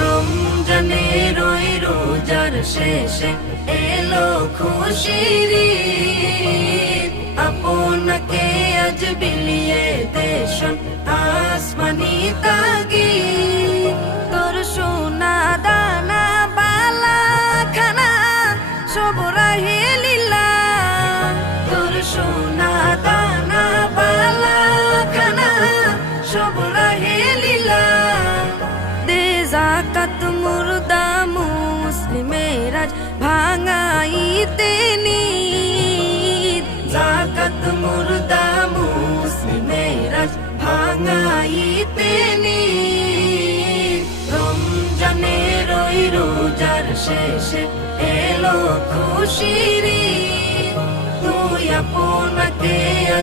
রমজানের ওই রোজার শেষে এলো খুশির ঈদ। আপনাকে আজ বিলিয়ে দেশন আসমানি তাগিদ। তোর সোনা দানা বালা খানা সব রাহে লীলা, তোর সোনা দানা বালা খানা সব রাহে লীলা। দে যাকাত মুর্দা মুসলিমের আজ ভাঙাইতে নিদ। যাকাত মুর্দা মুসলিমের আজ ভাঙাইতে নিদ। রমজানের ওই রোজার শেষে এলো খুশির ঈদ। তুই আপনাকে